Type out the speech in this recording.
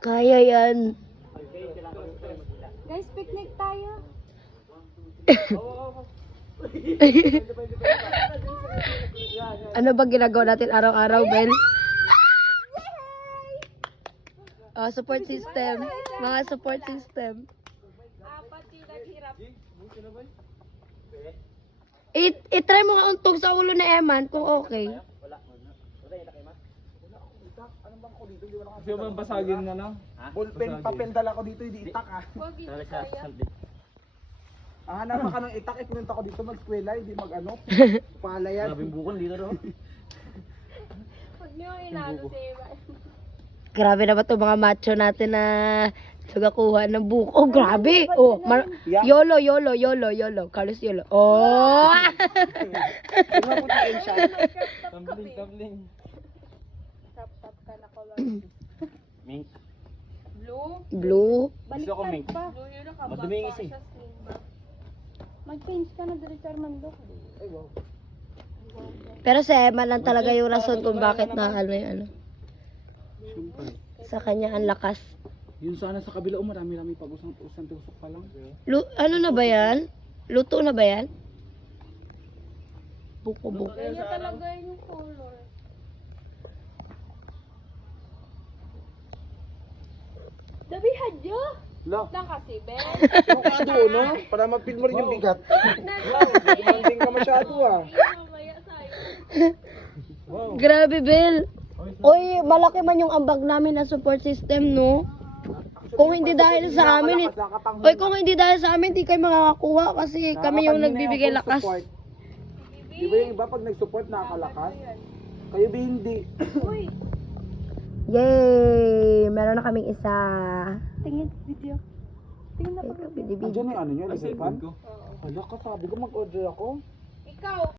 Kaya yan. Guys, picnic tayo. Ano ba ginagawa natin araw-araw, Bel? Support system. Mga support system. Apat yung naghirap. I-try mo nga untog sa ulo ni Eman kung okay. Kasi ba basagin na lang? Ballpen, papendal ako dito, hindi itak ah. Huwag yun kaya. Hanapan ka ng itak, ipunta ko dito mag-skwela, hindi mag-ano. Pala yan. Bukon dito no? Huwag niyo inano si Eman. Grabe na ba ito mga macho natin na nagakuha ng buko. Oh, grabe. Oh, YOLO. Carlos YOLO. Oh! Tingnan mo tiin siya. Tumbling. Tap ka na color. Mink. Blue. Blue. Gusto ko mink. Pa. Blue yun ka. Madumi yung isa eh. Mag-change ka na Director Armando. Pero si Eman lang talaga yung rason kung bakit na ano yung ano. Sa kanya ang lakas. Yun sana sa kabila, marami-rami pag-usang tusok pa lang. Ano na ba yan? Luto na ba yan? Buko. Kanya talaga yung color. Dabi hadyo. Lo, Lang kasi, Ben. ano ka doon, no? Para ma-feel mo rin yung bigat. Hindi ka masyado ah. Mamaya sa'yo. Grabe, Bel. Oy, malaki man yung ambag namin na support system, no? Kung hindi dahil sa amin, oy, kung hindi dahil sa amin, di kayo makakakuha kasi kami yung nagbibigay lakas. Di ba yung iba pag nag-support nakakalakas? Kayo ba hindi? Uy, Yay! Meron na kaming isa. tingin video. Tingin na pag Andiyan yung ano nyo, lagay pan? ko. Hala ka, sabi ko mag-order ako. Ikaw,